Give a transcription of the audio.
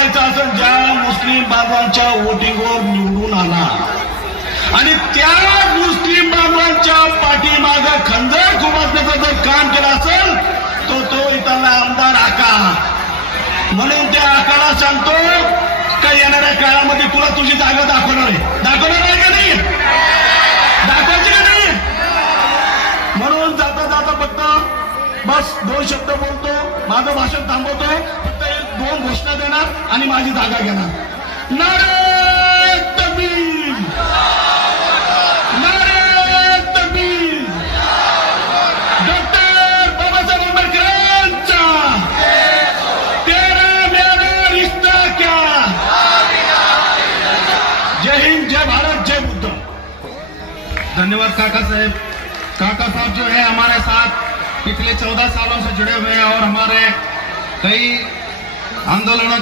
करायचा असेल ज्या मुस्लिम बांधवांच्या वोटिंगवर निवडून आला आणि त्या मुस्लिम बांधवांच्या पाठीमागे खंजर खुमासण्याचं जर काम केलं असेल तो इथला आमदार आका. म्हणून त्या आकाला सांगतो का येणाऱ्या काळामध्ये तुला तुझी जागा दाखवणार आहे का नाही? दाखवायची का नाही? म्हणून जाता जाता फक्त बस 2 शब्द बोलतो, माझं भाषण थांबवतो, फक्त 2 घोषणा देणार आणि माझी जागा घेणार. नारे तकबीर, नारे तकबीर. डॉक्टर बाबासाहेब आंबेडकरांचा तेरा मेरा रिश्ता क्या. जय हिंद, जय भारत, जय बुद्ध. धन्यवाद काका साहब. काका साहब जो है हमारे साथ पिछले 14 सालों से जुड़े हुए हैं और हमारे कई आंदोलनों के